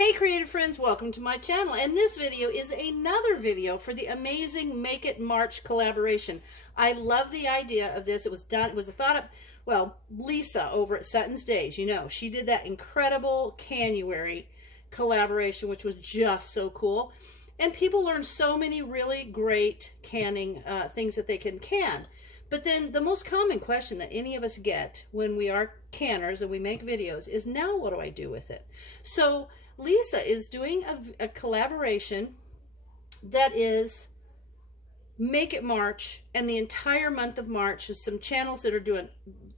Hey creative friends, welcome to my channel, and this video is another video for the amazing Make It March collaboration. I love the idea of this. It was the thought of, well, Lisa over at Sutton's Days, you know, she did that incredible Canuary collaboration, which was just so cool. And people learned so many really great canning things that they can can. But then the most common question that any of us get when we are canners and we make videos is, now what do I do with it? So Lisa is doing a collaboration that is Make It March, and the entire month of March is some channels that are doing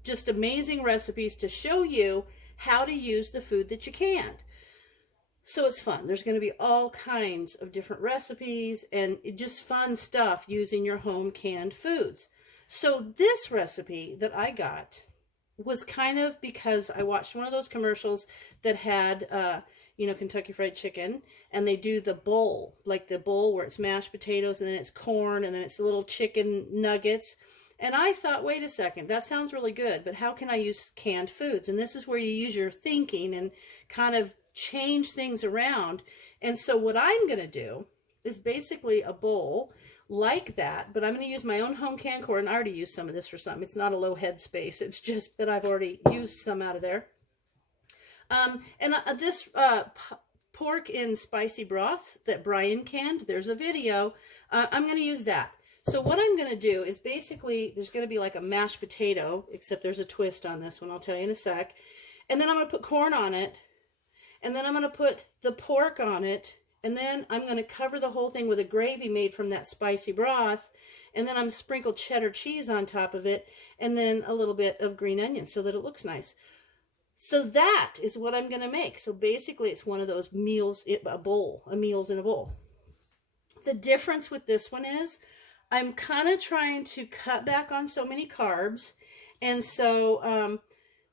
just amazing recipes to show you how to use the food that you canned. So it's fun. There's going to be all kinds of different recipes and just fun stuff using your home canned foods. So this recipe that I got was kind of because I watched one of those commercials that had you know, Kentucky Fried Chicken, and they do the bowl, like the bowl where it's mashed potatoes and then it's corn and then it's little chicken nuggets. And I thought, wait a second, that sounds really good, but how can I use canned foods? And this is where you use your thinking and kind of change things around. And so what I'm going to do is basically a bowl like that, but I'm going to use my own home canned corn. I already used some of this for something. It's not a low head space. It's just that I've already used some out of there. This pork in spicy broth that Brian canned, there's a video. I'm going to use that. So what I'm going to do is basically, there's going to be like a mashed potato, except there's a twist on this one. I'll tell you in a sec. And then I'm going to put corn on it. And then I'm going to put the pork on it. And then I'm going to cover the whole thing with a gravy made from that spicy broth. And then I'm sprinkled cheddar cheese on top of it. And then a little bit of green onion so that it looks nice. So that is what I'm going to make. So basically it's one of those meals, meals in a bowl. The difference with this one is I'm kind of trying to cut back on so many carbs. And so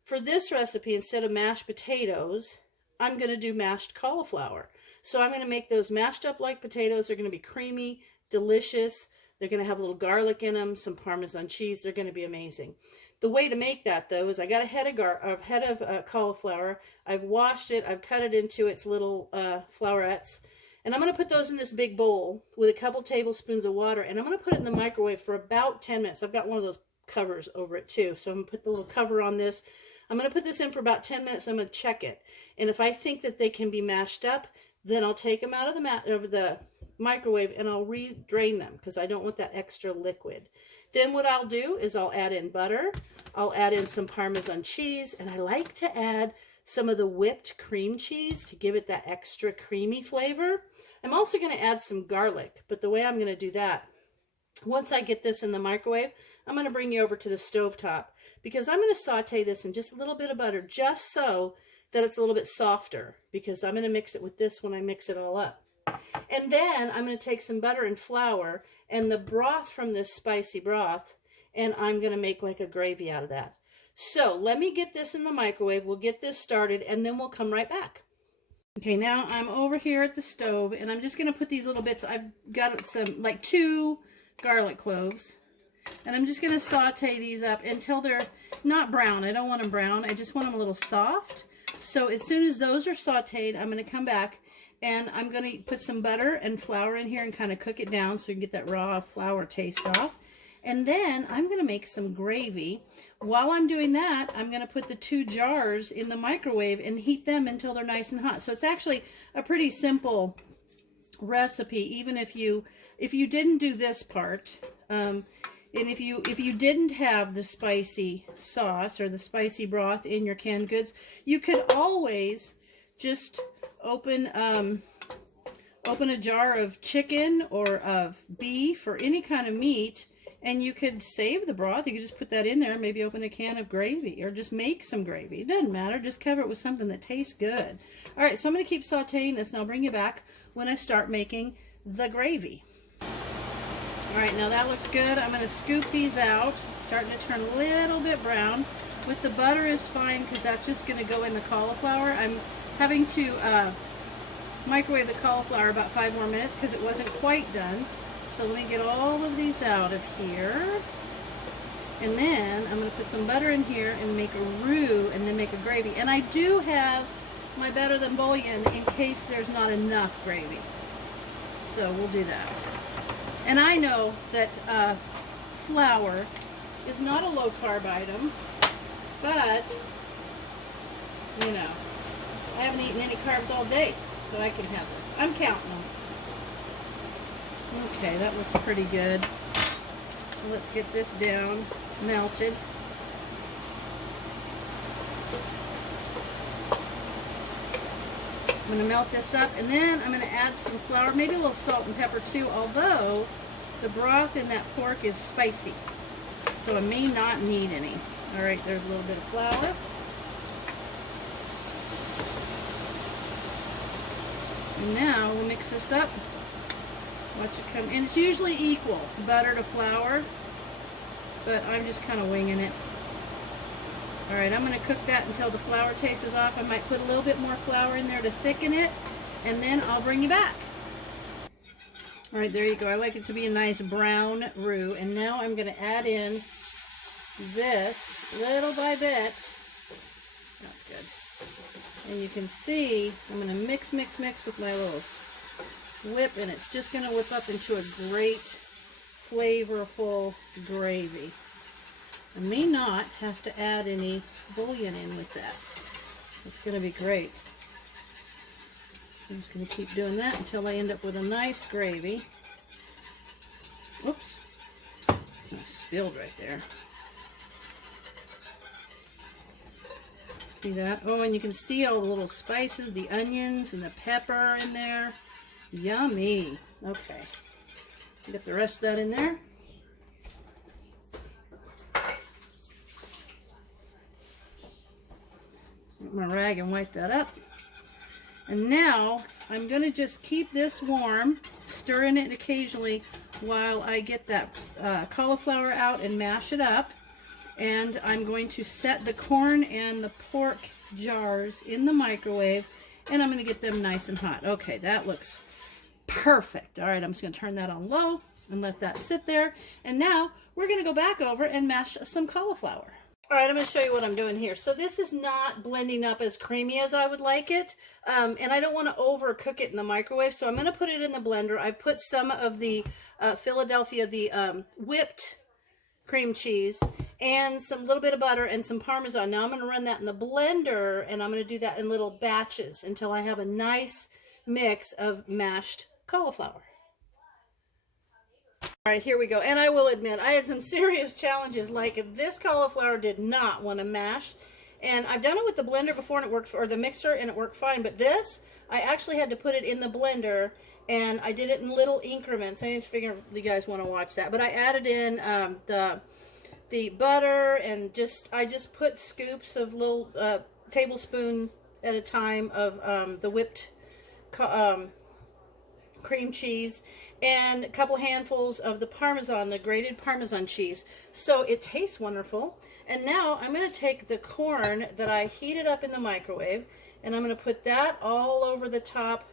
for this recipe, instead of mashed potatoes, I'm going to do mashed cauliflower. So I'm going to make those mashed up like potatoes. They're going to be creamy, delicious. They're going to have a little garlic in them, some Parmesan cheese. They're going to be amazing. The way to make that, though, is I got a head of cauliflower. I've washed it. I've cut it into its little flowerets. And I'm going to put those in this big bowl with a couple tablespoons of water. And I'm going to put it in the microwave for about 10 minutes. I've got one of those covers over it, too. So I'm going to put the little cover on this. I'm going to put this in for about 10 minutes. I'm going to check it. And if I think that they can be mashed up, then I'll take them out of the microwave and I'll re-drain them because I don't want that extra liquid. Then what I'll do is I'll add in butter, I'll add in some Parmesan cheese, and I like to add some of the whipped cream cheese to give it that extra creamy flavor. I'm also going to add some garlic, but the way I'm going to do that, once I get this in the microwave, I'm going to bring you over to the stovetop because I'm going to saute this in just a little bit of butter just so that it's a little bit softer, because I'm going to mix it with this when I mix it all up. And then I'm going to take some butter and flour and the broth from this spicy broth, and I'm going to make like a gravy out of that. So let me get this in the microwave. We'll get this started, and then we'll come right back. Okay, now I'm over here at the stove, and I'm just going to put these little bits. I've got some, like 2 garlic cloves, and I'm just going to saute these up until they're not brown. I don't want them brown. I just want them a little soft. So as soon as those are sauteed, I'm going to come back and I'm going to put some butter and flour in here and kind of cook it down so you can get that raw flour taste off. And then I'm going to make some gravy. While I'm doing that, I'm going to put the 2 jars in the microwave and heat them until they're nice and hot. So it's actually a pretty simple recipe, even if you didn't do this part. And if you didn't have the spicy sauce or the spicy broth in your canned goods, you could always just open a jar of chicken or of beef or any kind of meat, and you could save the broth. You could just put that in there, maybe open a can of gravy or just make some gravy. It doesn't matter. Just cover it with something that tastes good. All right, so I'm going to keep sauteing this, and I'll bring you back when I start making the gravy. All right, now that looks good. I'm going to scoop these out. It's starting to turn a little bit brown. With the butter is fine because that's just going to go in the cauliflower. I'm having to microwave the cauliflower about 5 more minutes because it wasn't quite done. So let me get all of these out of here. And then I'm going to put some butter in here and make a roux and then make a gravy. And I do have my better than bouillon in case there's not enough gravy. So we'll do that. And I know that flour is not a low carb item, but you know, I haven't eaten any carbs all day, so I can have this. I'm counting them. Okay, that looks pretty good. Let's get this down, melted. I'm going to melt this up, and then I'm going to add some flour, maybe a little salt and pepper too, although the broth in that pork is spicy, so I may not need any. All right, there's a little bit of flour. And now we'll mix this up. Watch it come, and it's usually equal, butter to flour, but I'm just kind of winging it. All right, I'm going to cook that until the flour taste is off. I might put a little bit more flour in there to thicken it, and then I'll bring you back. All right, there you go. I like it to be a nice brown roux, and now I'm going to add in this little by bit. That's good. And you can see I'm going to mix with my little whip, and it's just going to whip up into a great, flavorful gravy. I may not have to add any bouillon in with that. It's going to be great. I'm just going to keep doing that until I end up with a nice gravy. Oops. I spilled right there. See that? Oh, and you can see all the little spices, the onions and the pepper in there. Yummy. Okay. Get the rest of that in there. Get my rag and wipe that up. And now I'm going to just keep this warm, stirring it occasionally while I get that cauliflower out and mash it up. And I'm going to set the corn and the pork jars in the microwave, and I'm going to get them nice and hot. Okay, that looks perfect. All right, I'm just going to turn that on low and let that sit there. And now we're going to go back over and mash some cauliflower. All right, I'm going to show you what I'm doing here. So this is not blending up as creamy as I would like it, and I don't want to overcook it in the microwave, so I'm going to put it in the blender. I put some of the Philadelphia, the whipped cream cheese, and some little bit of butter and some Parmesan. Now I'm going to run that in the blender, and I'm going to do that in little batches until I have a nice mix of mashed cauliflower. All right, here we go. And I will admit, I had some serious challenges. Like, this cauliflower did not want to mash. And I've done it with the blender before, and it worked, or the mixer, and it worked fine. But this, I actually had to put it in the blender, and I did it in little increments. I just figured you guys want to watch that. But I added in the butter, and I just put scoops of little tablespoons at a time of the whipped cream cheese, and a couple handfuls of the Parmesan, the grated Parmesan cheese. So it tastes wonderful. And now I'm going to take the corn that I heated up in the microwave, and I'm going to put that all over the top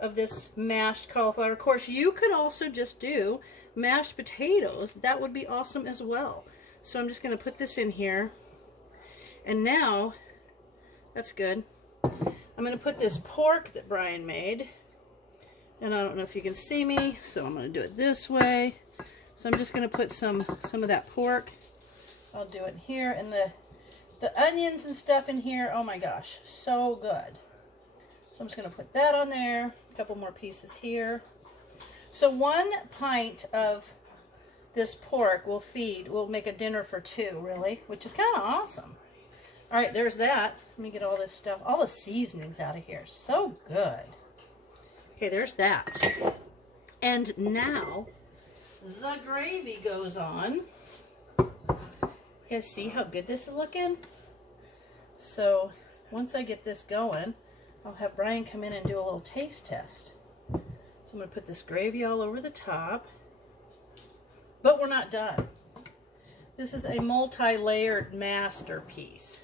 of this mashed cauliflower. Of course, you could also just do mashed potatoes. That would be awesome as well. So I'm just going to put this in here. And now, that's good. I'm going to put this pork that Brian made. And I don't know if you can see me, so I'm going to do it this way. So I'm just going to put some of that pork. I'll do it here. And the onions and stuff in here, oh my gosh, so good. So I'm just going to put that on there. A couple more pieces here. So 1 pint of this pork will make a dinner for 2, really, which is kind of awesome. All right, there's that. Let me get all this stuff, all the seasonings out of here. So good. Okay, there's that. And now the gravy goes on. You guys see how good this is looking? So once I get this going, I'll have Brian come in and do a little taste test. So I'm going to put this gravy all over the top. But we're not done. This is a multi-layered masterpiece.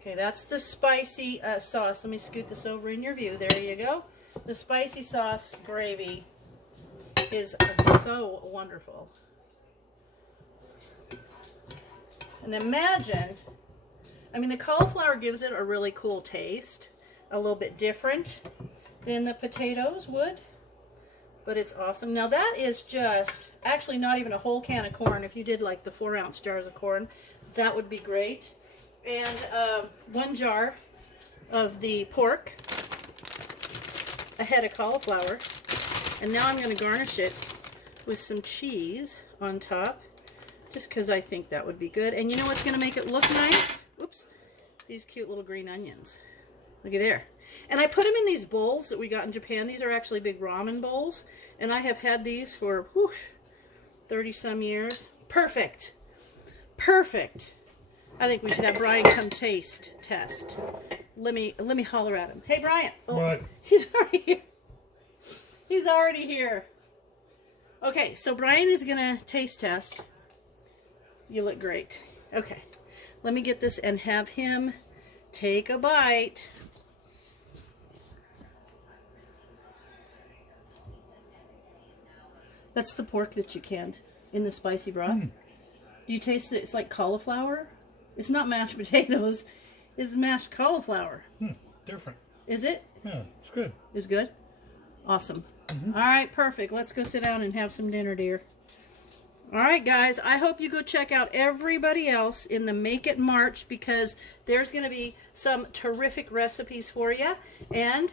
Okay, that's the spicy sauce. Let me scoot this over in your view. There you go. The spicy sauce gravy is so wonderful. And imagine I mean, the cauliflower gives it a really cool taste, a little bit different than the potatoes would, but it's awesome. Now that is just, actually not even a whole can of corn. If you did like the 4-ounce jars of corn, that would be great. And 1 jar of the pork, a head of cauliflower, and now I'm going to garnish it with some cheese on top, just because I think that would be good. And you know what's going to make it look nice? Oops, these cute little green onions. Looky there. And I put them in these bowls that we got in Japan. These are actually big ramen bowls, and I have had these for 30 some years. Perfect. Perfect. I think we should have Brian come taste test. Let me holler at him. Hey, Brian. Oh, what? He's already here. He's already here. Okay, so Brian is going to taste test. You look great. Okay, let me get this and have him take a bite. That's the pork that you canned in the spicy broth. Do you taste it? It's like cauliflower. It's not mashed potatoes. It's mashed cauliflower. Different. Is it? Yeah, it's good. Is good? Awesome. All right, perfect. Let's go sit down and have some dinner, dear. All right, guys, I hope you go check out everybody else in the Make It March, because there's going to be some terrific recipes for you. And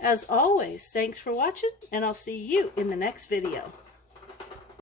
as always, thanks for watching, and I'll see you in the next video.